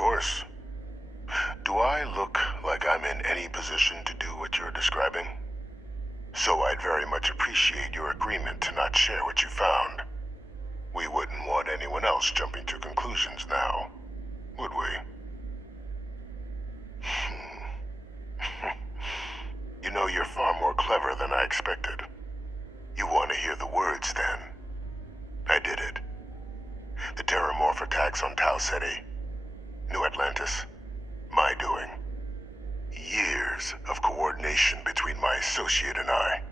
course. Do I look like I'm in any position to do what you're describing? So I'd very much appreciate your agreement to not share what you found. We wouldn't want anyone else jumping to conclusions now, would we? You know, you're far more clever than I expected. You want to hear the words, then? I did it. The Terramorph attacks on Tau Ceti, New Atlantis, my doing. Years of coordination between my associate and I,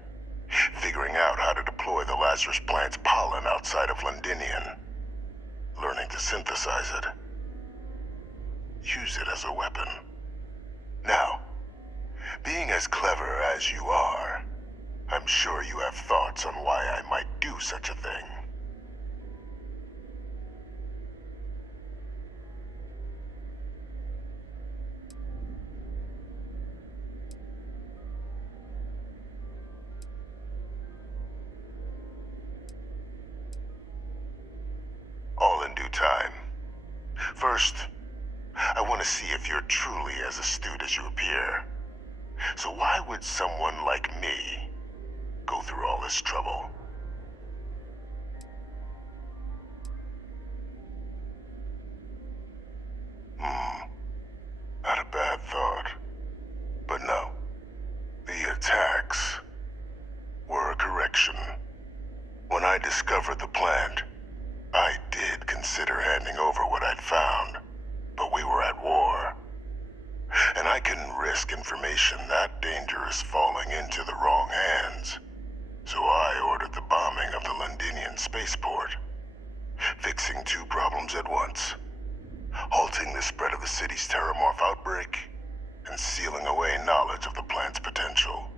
figuring out how to deploy the Lazarus plant's pollen outside of Londinian, learning to synthesize it, use it as a weapon. Now, being as clever as you are, I'm sure you have thoughts on why I might do such a thing. All in due time. First, I want to see if you're truly as astute as you appear. So why would someone like me go through all this trouble? Not a bad thought. But no, the attacks were a correction. When I discovered the plant, I did consider handing over what I'd found, but we were at war. And I couldn't risk information that dangerous falling into the wrong hands. So I ordered the bombing of the Londinian spaceport, fixing two problems at once: halting the spread of the city's Terramorph outbreak, and sealing away knowledge of the plant's potential.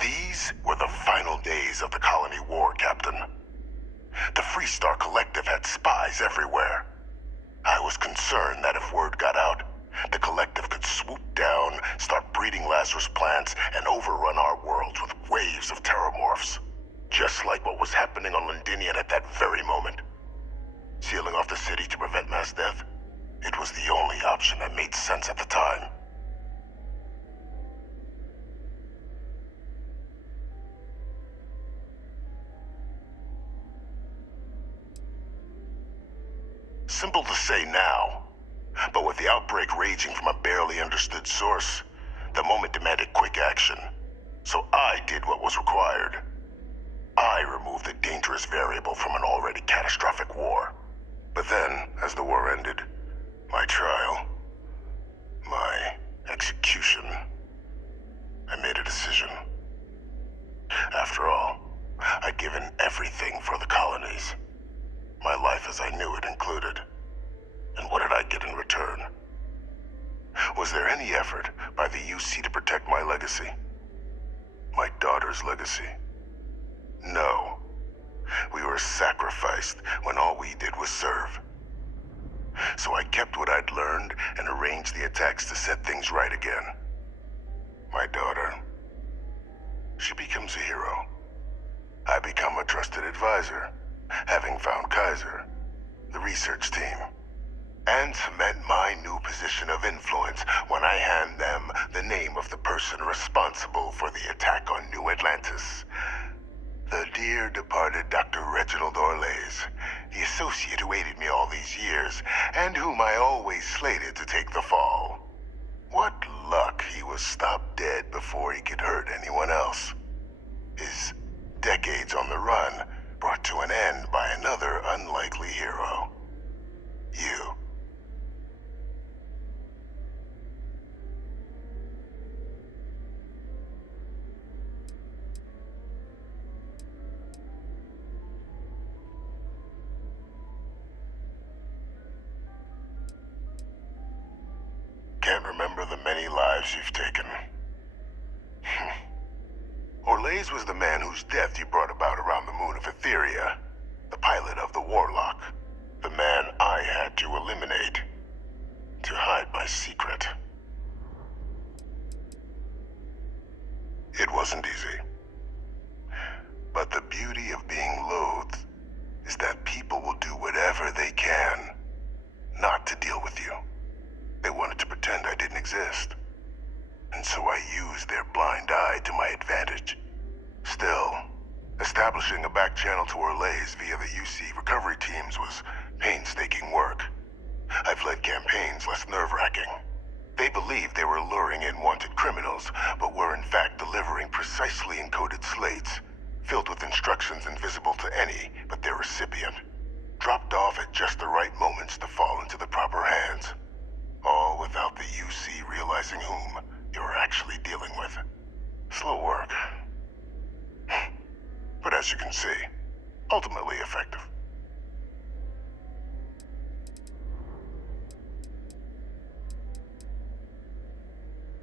These were the final days of the colony war, Captain. The Freestar Collective had spies everywhere. I was concerned that if word got out, the Collective could swoop down, start breeding Lazarus plants, and overrun our worlds with waves of Terramorphs. Just like what was happening on Londinian at that very moment. Sealing off the city to prevent mass death, it was the only option that made sense at the time. Simple to say now, but with the outbreak raging from a barely understood source, the moment demanded quick action. So I did what was required. I removed the dangerous variable from an already catastrophic war. But then, as the war ended, my trial, my execution, I made a decision. After all, I'd given everything for the colonies. My life as I knew it included. And what did I get in return? Was there any effort by the UC to protect my legacy? My daughter's legacy? No. We were sacrificed when all we did was serve. So I kept what I'd learned and arranged the attacks to set things right again. My daughter, she becomes a hero. I become a trusted advisor, having found Kaiser, the research team, and cement my new position of influence when I hand them the name of the person responsible for the attack on New Atlantis. The dear departed Dr. Reginald Orlays, the associate who aided me all these years, and whom I always slated to take the fall. What luck he was stopped dead before he could hurt anyone else. His decades on the run brought to an end by another unlikely hero. You. Can't remember the many lives you've taken. Orlays was the man whose death you brought about around the moon of Etheria, the pilot of the Warlock, the man I had to eliminate, to hide my secret. to deal with you. They wanted to pretend I didn't exist. And so I used their blind eye to my advantage. Still, establishing a back channel to Orlays via the UC recovery teams was painstaking work. I've led campaigns less nerve-wracking. They believed they were luring in wanted criminals, but were in fact delivering precisely encoded slates, filled with instructions invisible to any but their recipient, dropped off at just the right moments to fall into the proper hands. All without the UC realizing whom you were actually dealing with. Slow work. But as you can see, ultimately effective.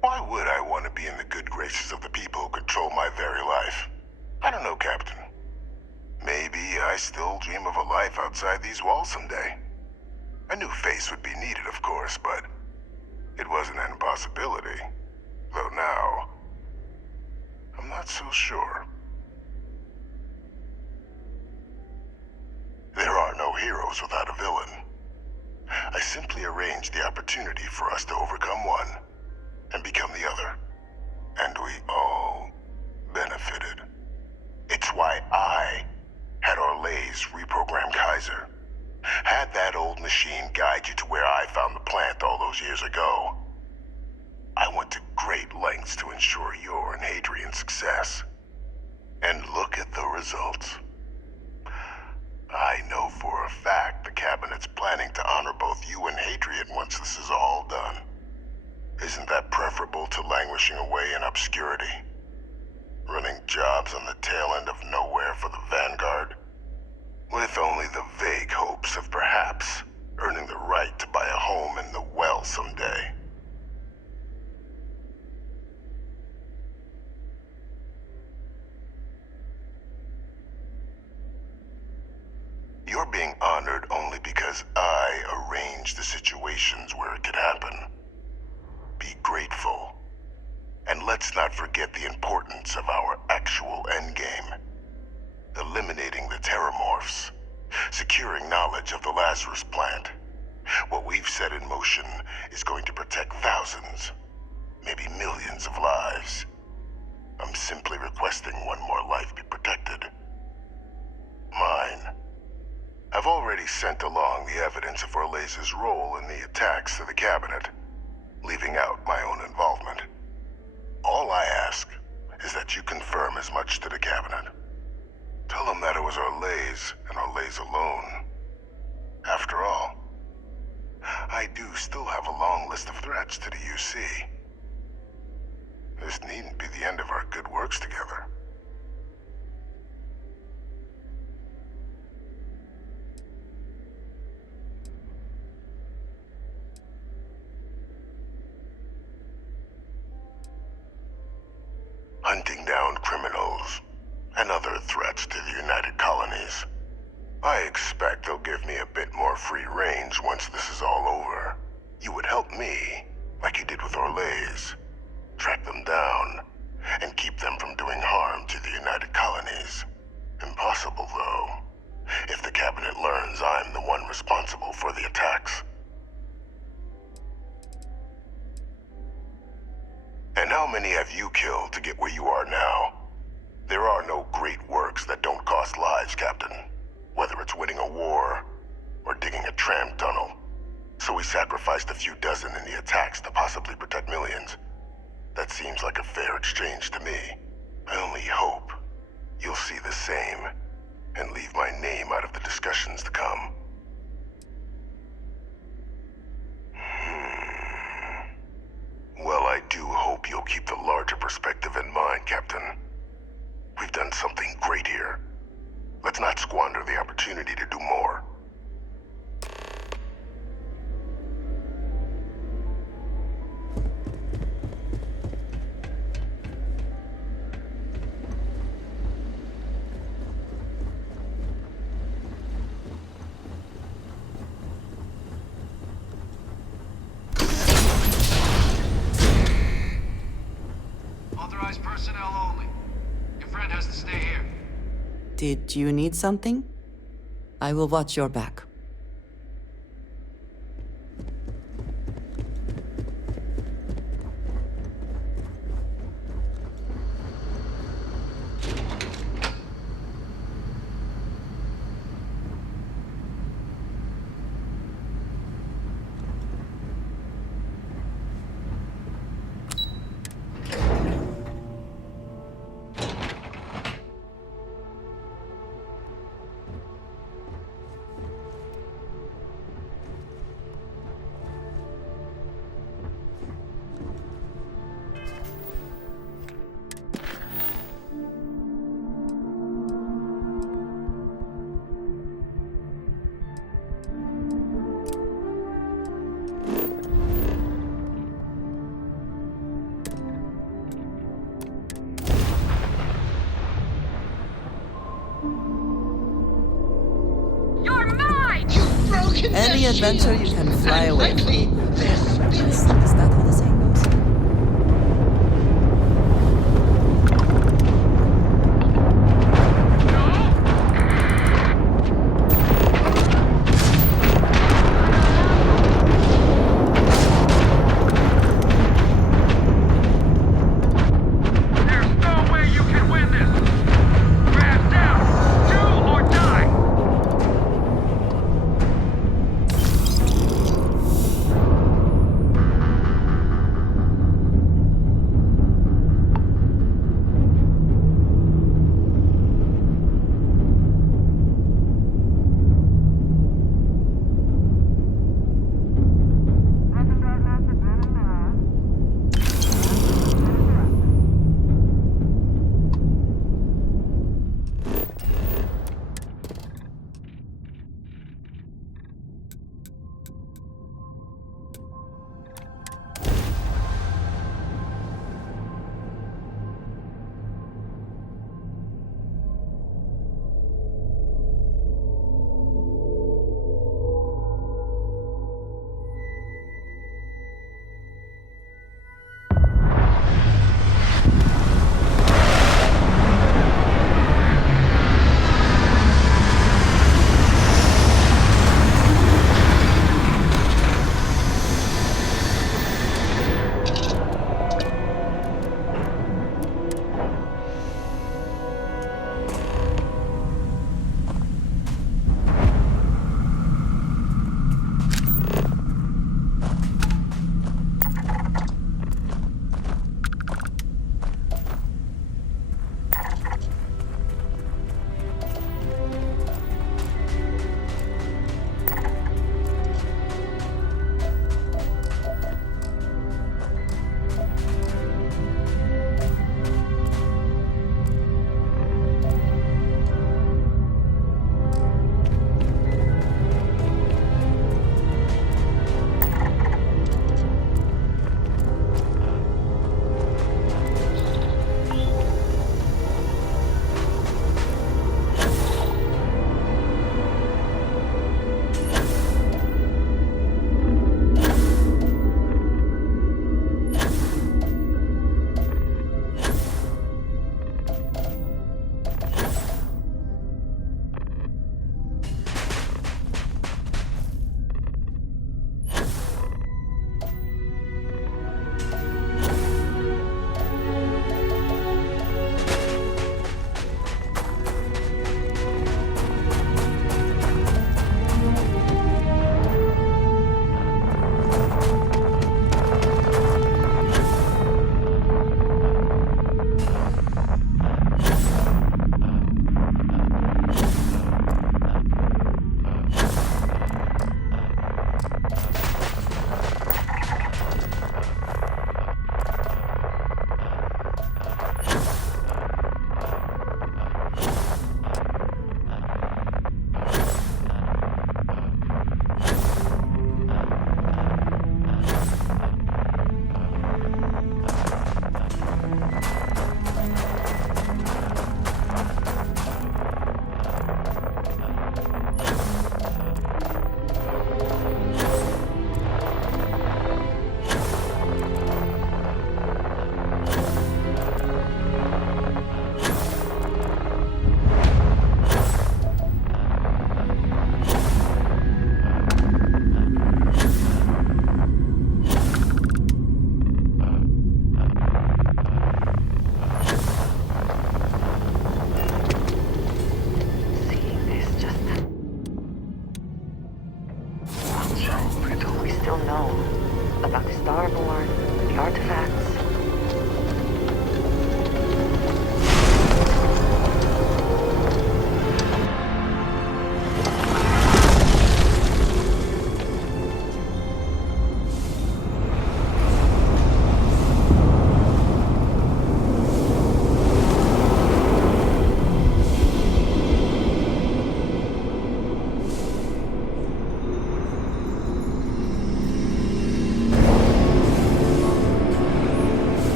Why would I want to be in the good graces of the people who control my very life? I don't know, Captain. Maybe I still dream of a life outside these walls someday. A new face would be needed, of course, but it wasn't an impossibility. Though now, I'm not so sure. There are no heroes without a villain. I simply arranged the opportunity for us to overcome one and become the other. And we all benefited. It's why I had Orlays reprogram Kaiser. Had that old machine guide you to where I found the plant all those years ago. I went to great lengths to ensure your and Hadrian's success. And look at the results. I know for a fact the Cabinet's planning to honor both you and Hadrian once this is all done. Isn't that preferable to languishing away in obscurity? Running jobs on the tail end of nowhere for the Vanguard? With only the vague hopes of perhaps earning the right to buy a home in the well someday. You're being honored only because I arranged the situations where it could happen. Be grateful. And let's not forget the importance of our actual endgame. Eliminating the Terramorphs. Securing knowledge of the Lazarus plant. What we've set in motion is going to protect thousands, maybe millions of lives. I'm simply requesting one more life be protected. Mine. I've already sent along the evidence of Orlays' role in the attacks to the Cabinet, leaving out my own involvement. All I ask is that you confirm as much to the Cabinet. Tell them that it was Orlays and Orlays alone. After all, I do still have a long list of threats to the UC. This needn't be the end of our good works together. Hunting down criminals and other threats to the United Colonies. I expect they'll give me a bit more free range once this is all over. You would help me, like you did with Orlays. Track them down, and keep them from doing harm to the United Colonies. Impossible, though, if the Cabinet learns I'm the one responsible for the attacks. And how many have you killed to get where you are now? There are no great works that don't cost lives, Captain. Whether it's winning a war, or digging a tram tunnel. So we sacrificed a few dozen in the attacks to possibly protect millions. That seems like a fair exchange to me. I only hope you'll see the same, and leave my name out of the discussions to come. Well, I do hope you'll keep the larger perspective in mind, Captain. We've done something great here. Let's not squander the opportunity to do more. Authorized personnel only. Your friend has to stay here. Did you need something? I will watch your back. Any adventure you can fly away from. Is that how the saying goes? There's no way you can win this! Man down! Do or die!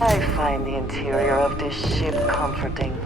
I find the interior of this ship comforting.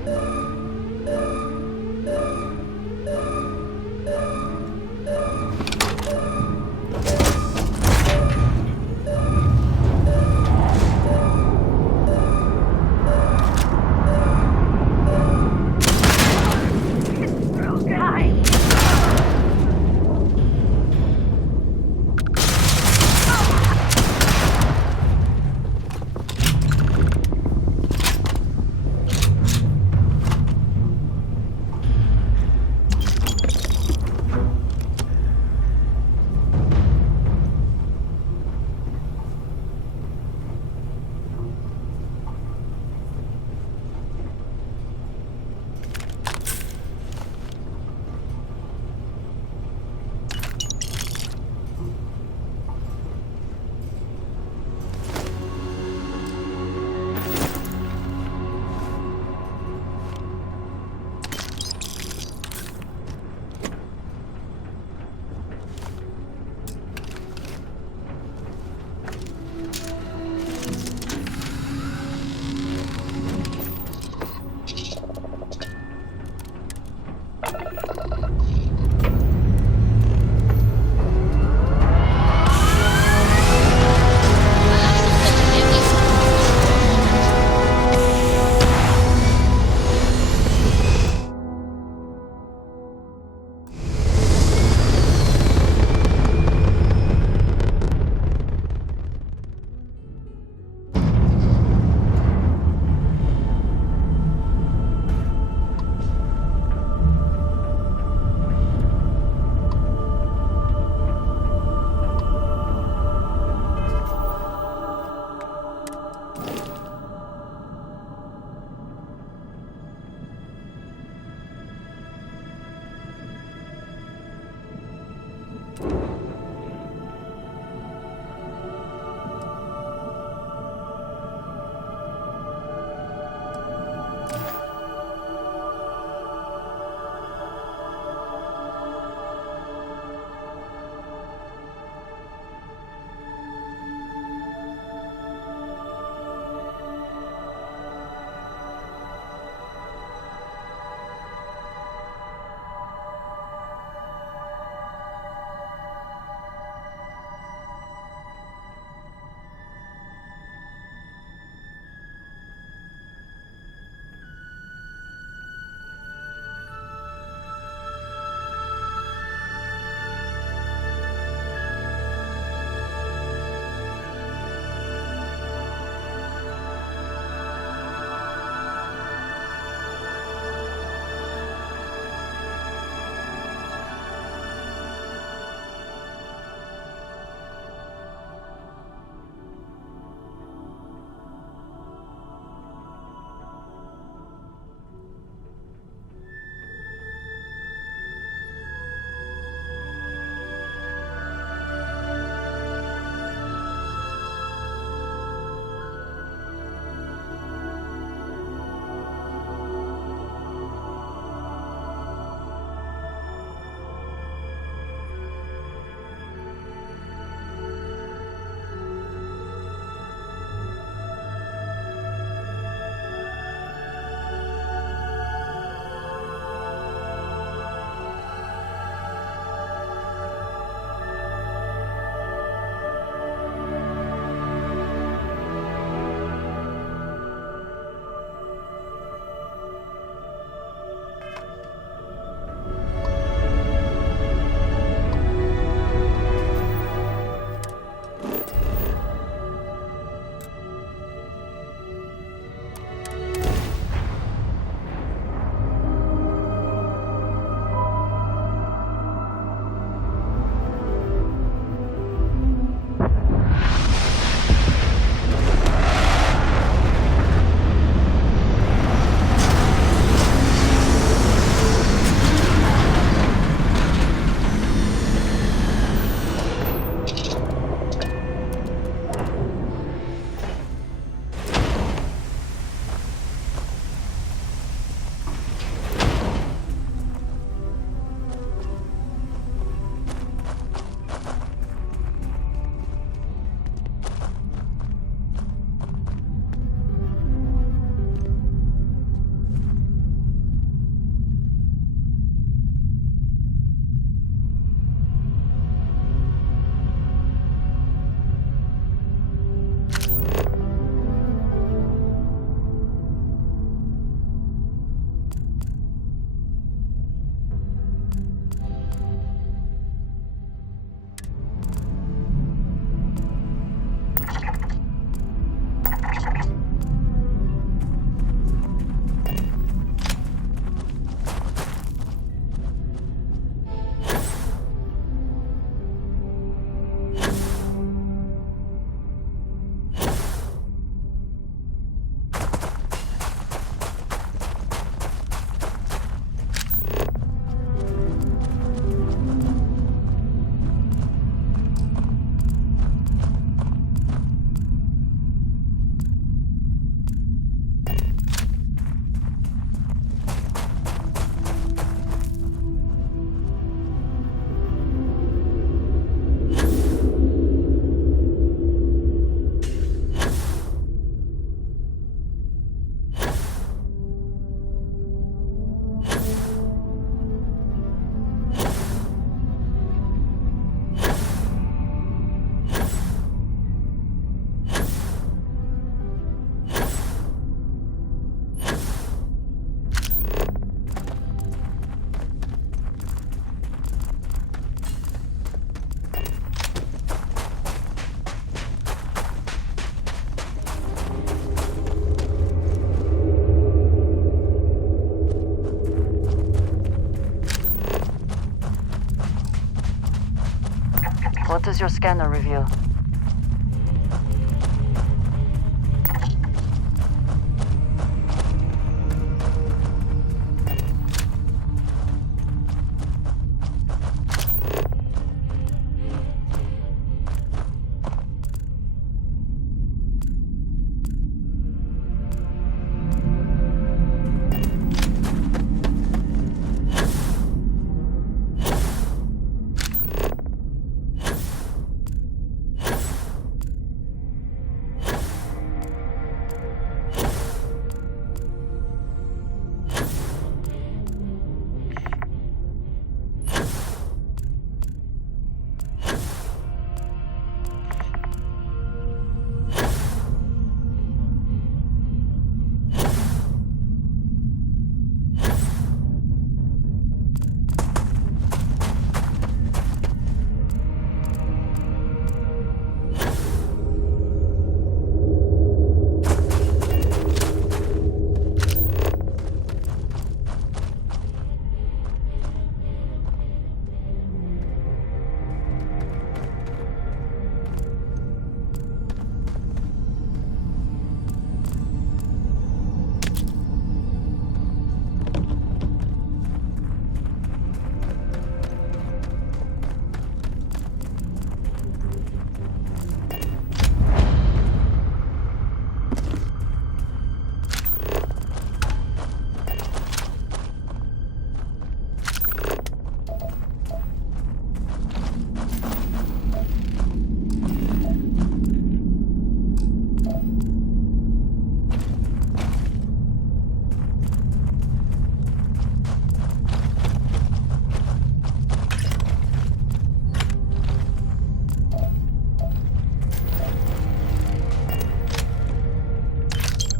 What does your scanner reveal?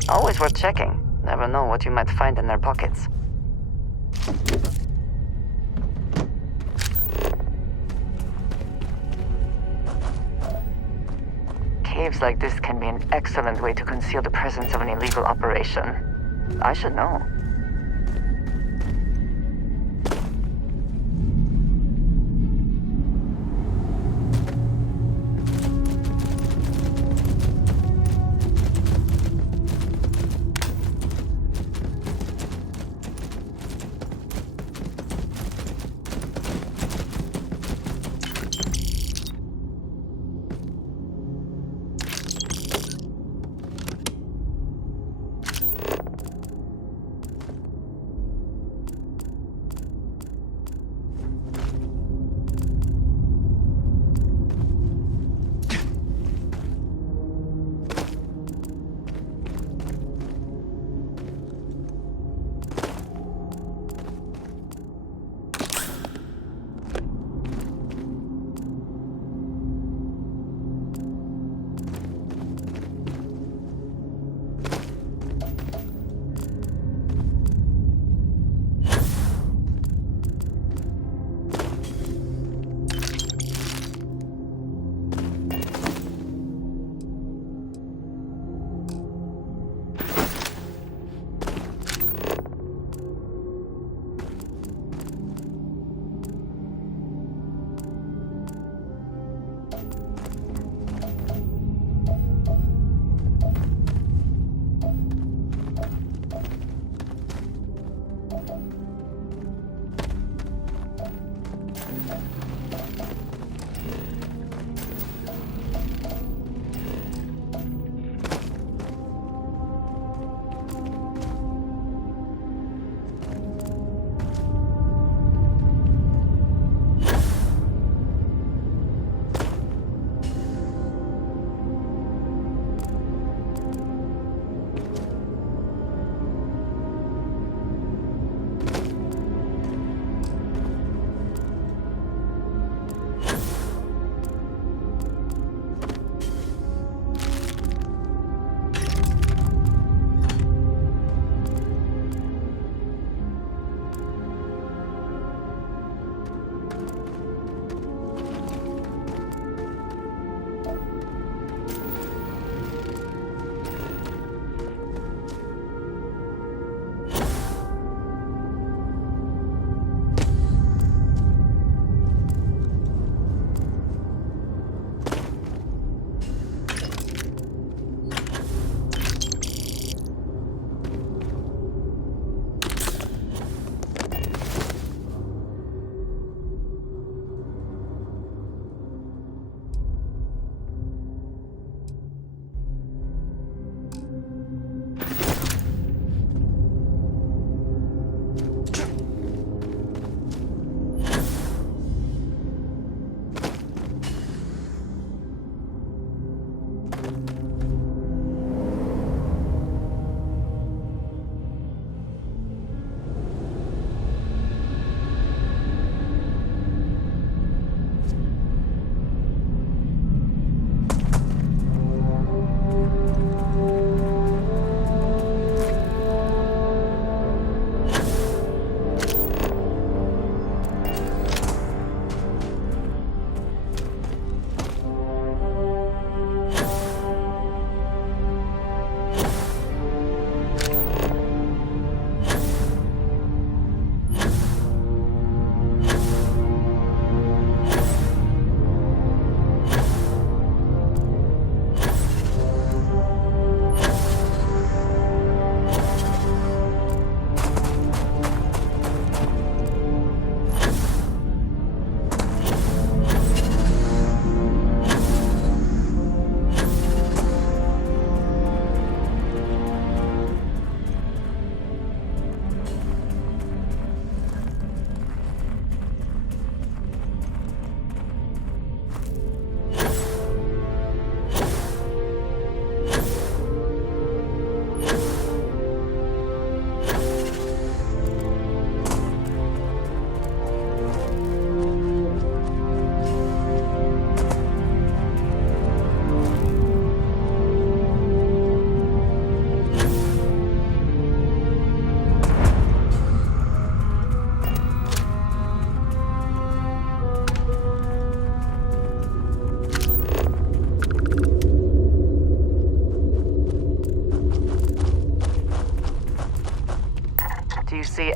Always worth checking. Never know what you might find in their pockets. Caves like this can be an excellent way to conceal the presence of an illegal operation. I should know.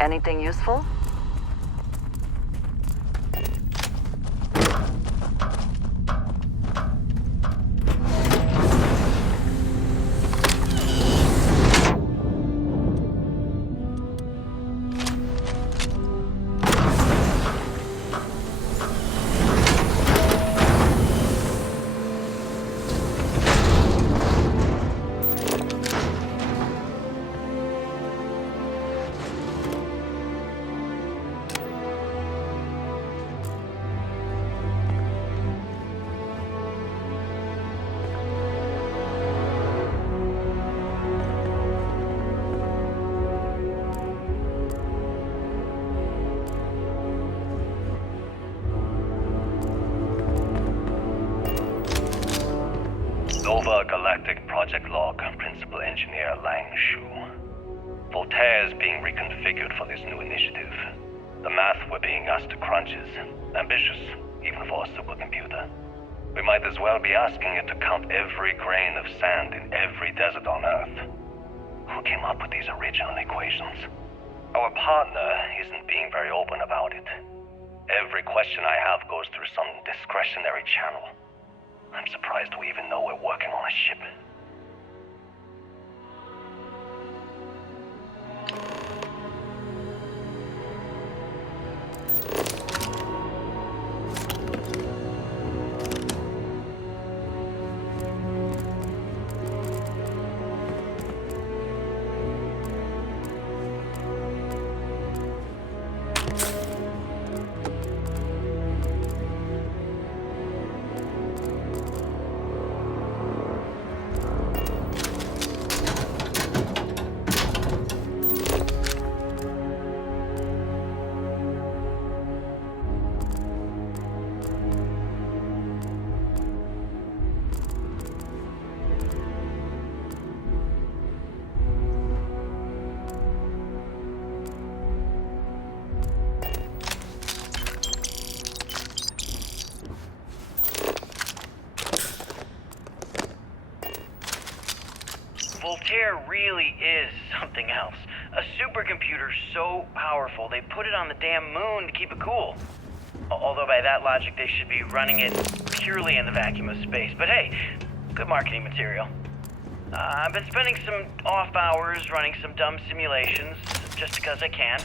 Anything useful? Nova Galactic Project Log, Principal Engineer Lang Shu. Voltaire is being reconfigured for this new initiative. The math we're being asked to crunch is ambitious, even for a supercomputer. We might as well be asking it to count every grain of sand in every desert on Earth. Who came up with these original equations? Our partner isn't being very open about it. Every question I have goes through some discretionary channel. I'm surprised we even know we're working on a ship. Voltaire really is something else. A supercomputer so powerful they put it on the damn moon to keep it cool. Although by that logic they should be running it purely in the vacuum of space. But hey, good marketing material. I've been spending some off hours running some dumb simulations, just because I can.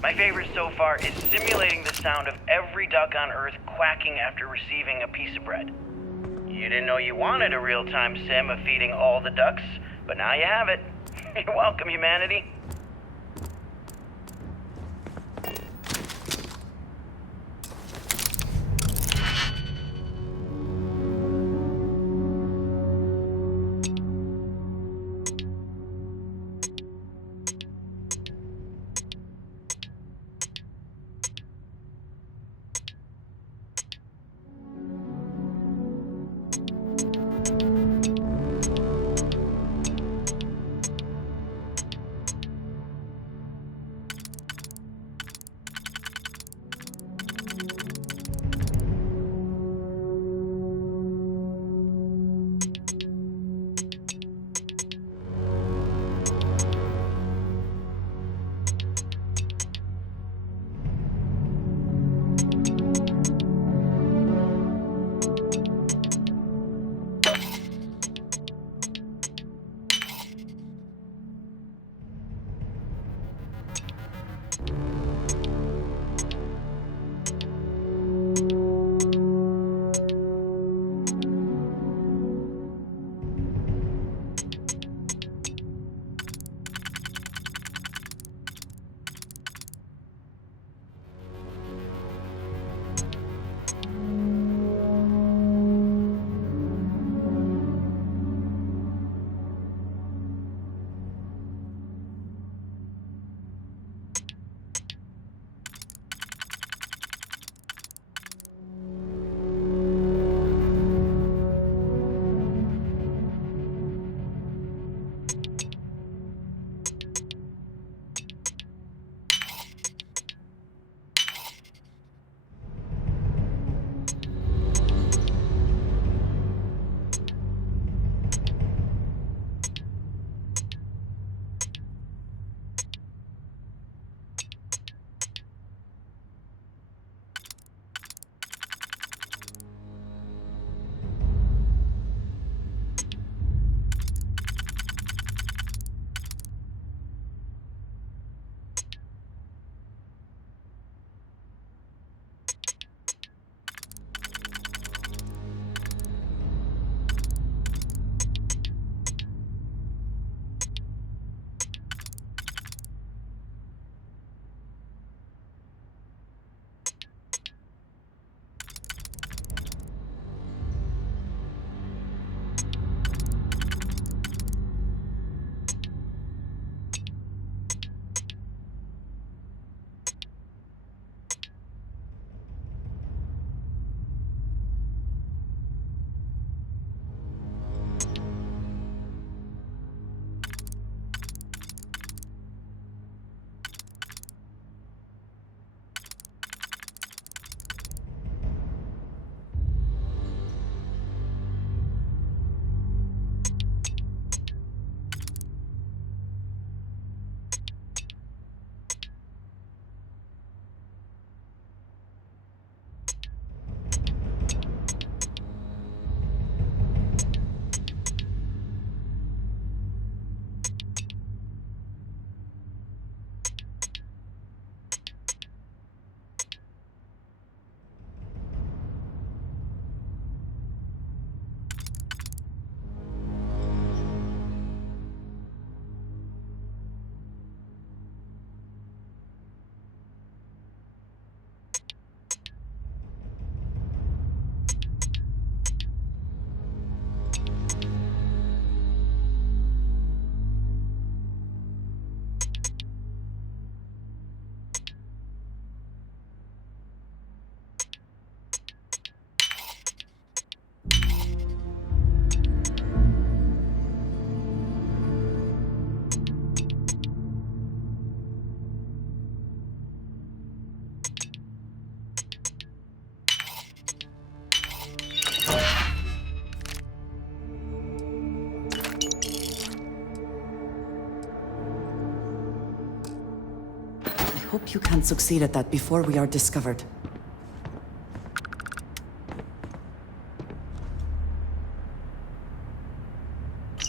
My favorite so far is simulating the sound of every duck on Earth quacking after receiving a piece of bread. You didn't know you wanted a real-time sim of feeding all the ducks, but now you have it. You're welcome, humanity. hope you can succeed at that before we are discovered.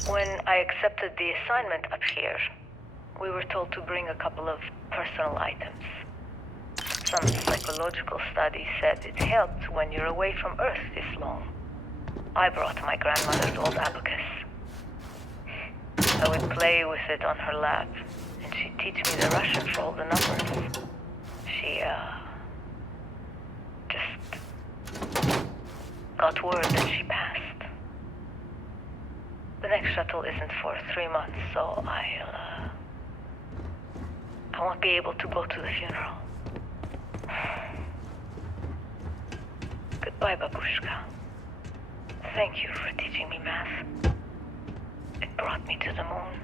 When I accepted the assignment up here, we were told to bring a couple of personal items. Some psychological study said it helped when you're away from Earth this long. I brought my grandmother's old abacus. I would play with it on her lap, and she'd teach me the Russian for all the numbers. She, just got word that she passed. The next shuttle isn't for 3 months, so I won't be able to go to the funeral. Goodbye, babushka. Thank you for teaching me math. It brought me to the moon.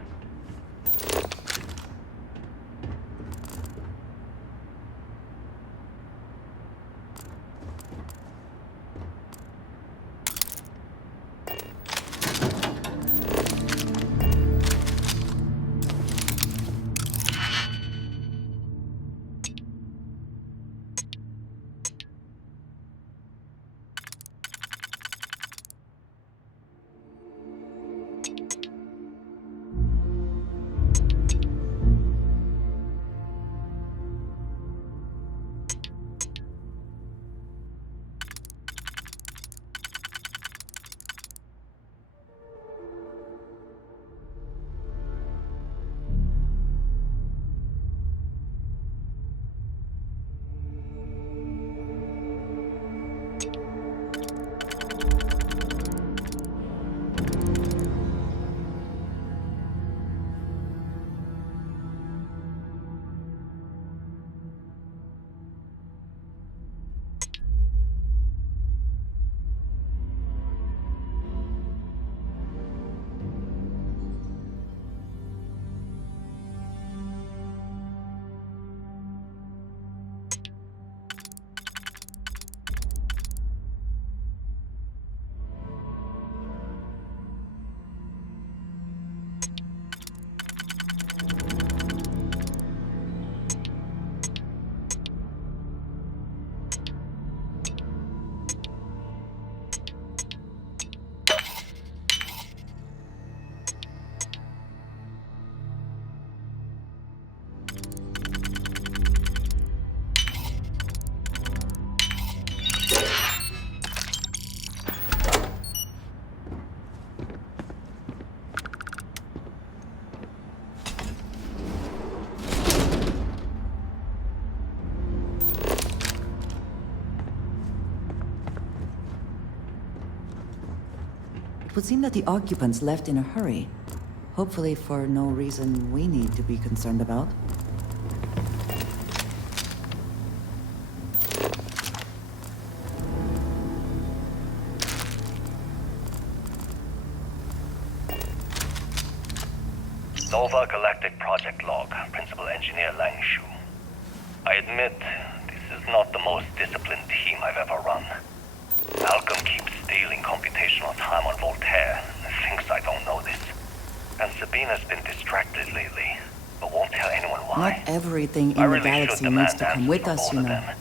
It would seem that the occupants left in a hurry. Hopefully for no reason we need to be concerned about. Nova Galactic Project Log, Principal Engineer Lang Shu. I admit, this is not the most disciplined team I've ever run. Malcolm keeps stealing computational time on Voltaire and thinks I don't know this. And Sabina's been distracted lately, but won't tell anyone why. Not everything I in the really should galaxy needs demand to come answers with from us, both you of know. them.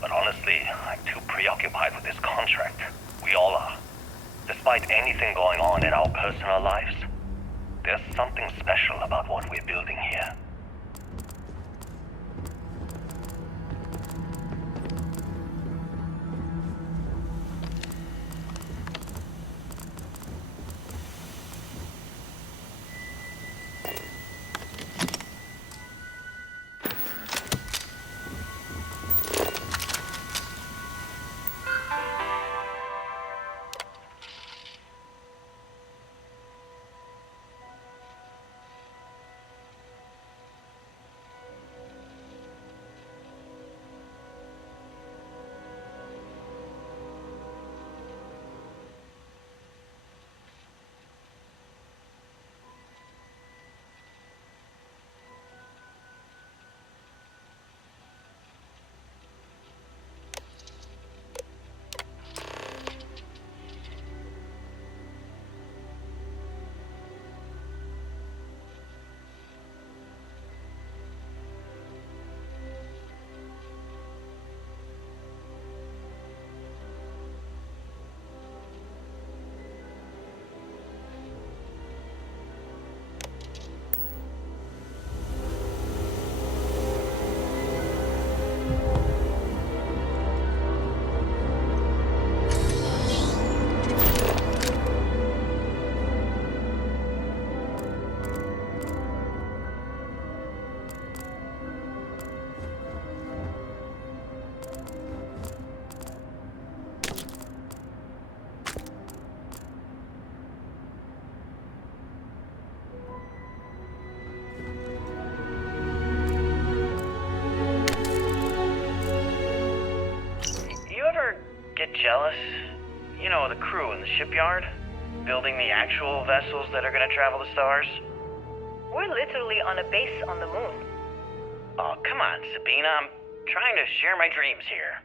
But honestly, I'm too preoccupied with this contract. We all are. Despite anything going on in our personal lives, there's something special about what we're building here. us? You know, the crew in the shipyard? Building the actual vessels that are gonna travel the stars? We're literally on a base on the moon. Oh, come on, Sabina. I'm trying to share my dreams here.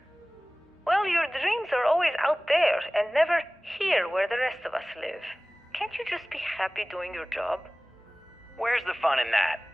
Well, your dreams are always out there and never here where the rest of us live. Can't you just be happy doing your job? Where's the fun in that?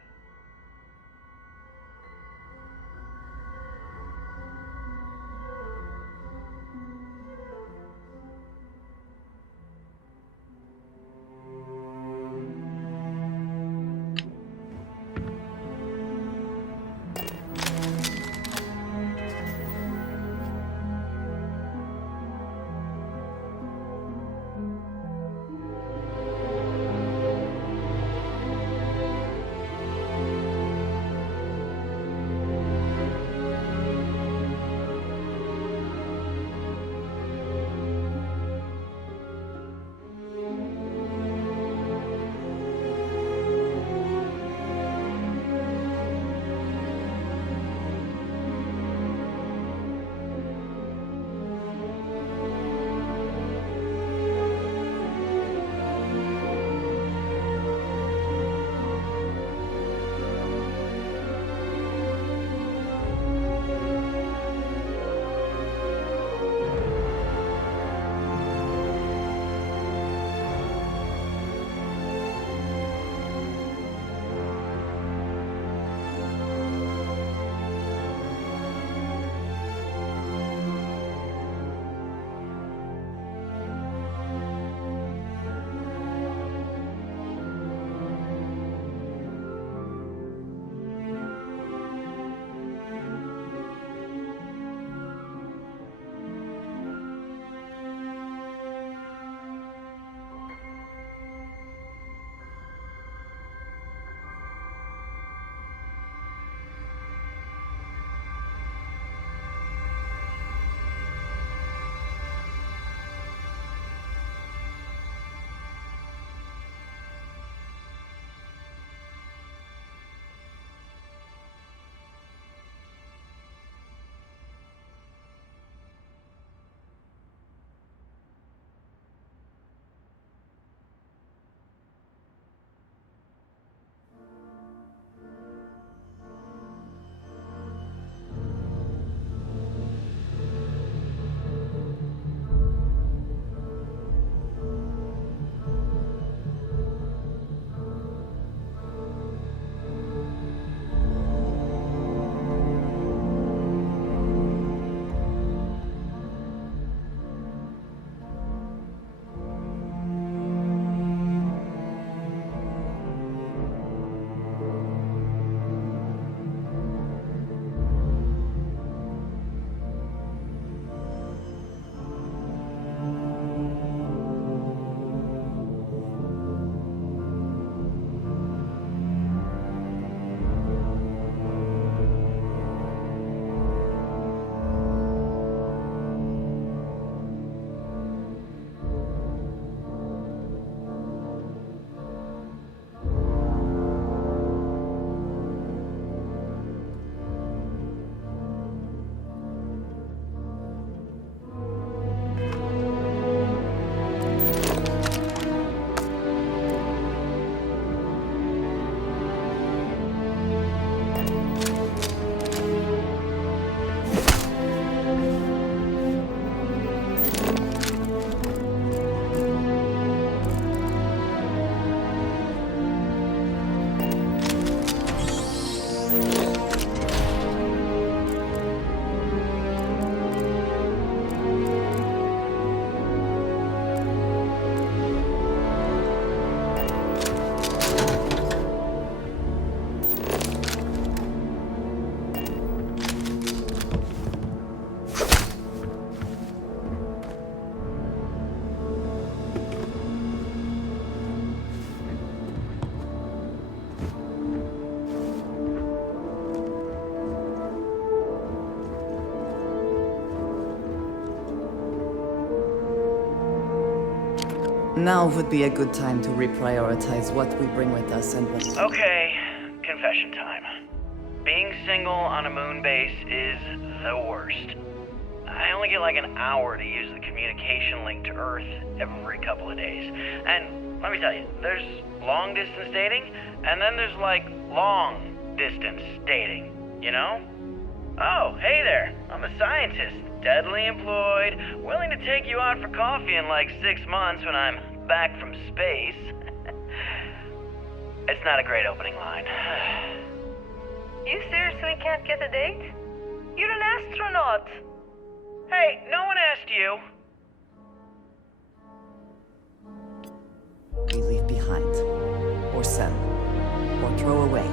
Now would be a good time to reprioritize what we bring with us and what... Okay, confession time. Being single on a moon base is the worst. I only get like an hour to use the communication link to Earth every couple of days. And let me tell you, there's long distance dating, and then there's like long distance dating, you know? Oh, hey there, I'm a scientist, deadly employed, willing to take you out for coffee in like 6 months when I'm back from space. It's not a great opening line. You seriously can't get a date? You're an astronaut. Hey, no one asked you. We leave behind, or sell, or throw away.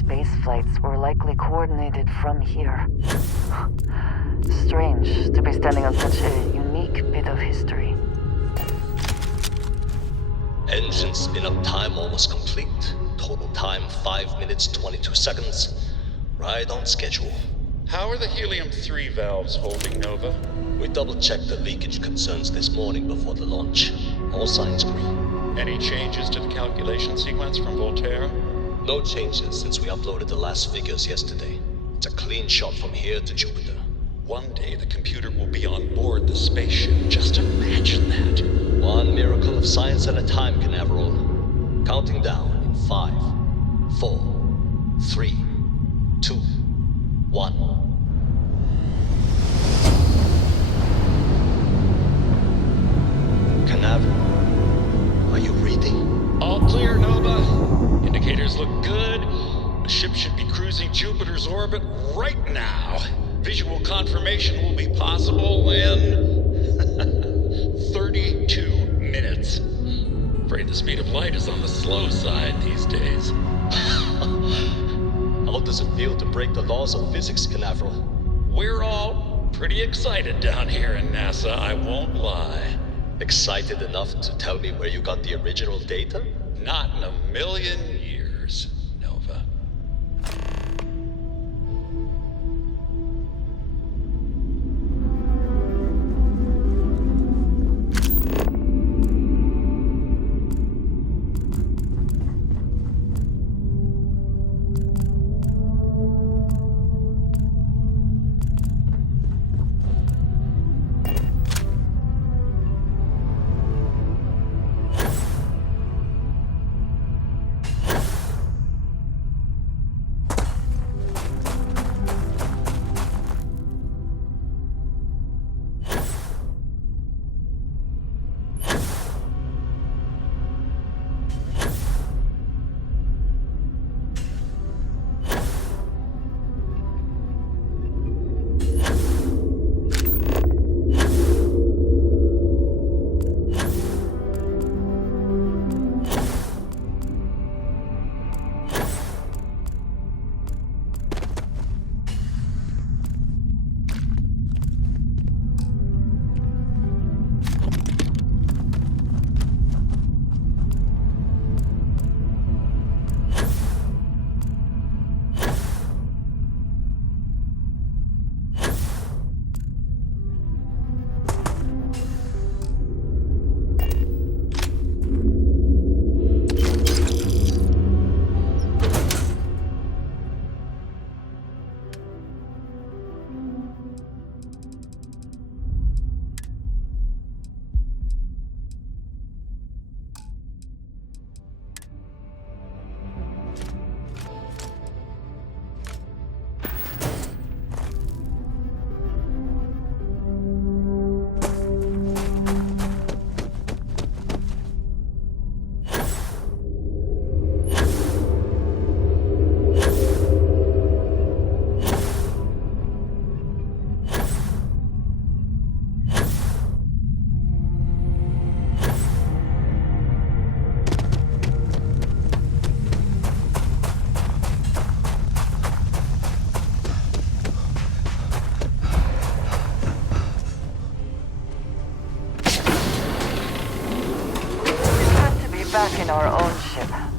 Space flights were likely coordinated from here. Strange to be standing on such a unique bit of history. Engine spin-up time almost complete. Total time 5 minutes 22 seconds. Right on schedule. How are the helium-3 valves holding, Nova? We double-checked the leakage concerns this morning before the launch. All signs green. Any changes to the calculation sequence from Voltaire? No changes since we uploaded the last figures yesterday. It's a clean shot from here to Jupiter. One day the computer will be on board the spaceship. Just imagine that. One miracle of science at a time, Canaveral. Counting down in 5, 4, 3, 2, 1. Canaveral, are you reading? All clear, Nova. Indicators look good. The ship should be cruising Jupiter's orbit right now. Visual confirmation will be possible in 32 minutes. Afraid the speed of light is on the slow side these days. How does it feel to break the laws of physics, Canaveral? We're all pretty excited down here in NASA, I won't lie. Excited enough to tell me where you got the original data? Not in a million years, Nova. back in our own ship.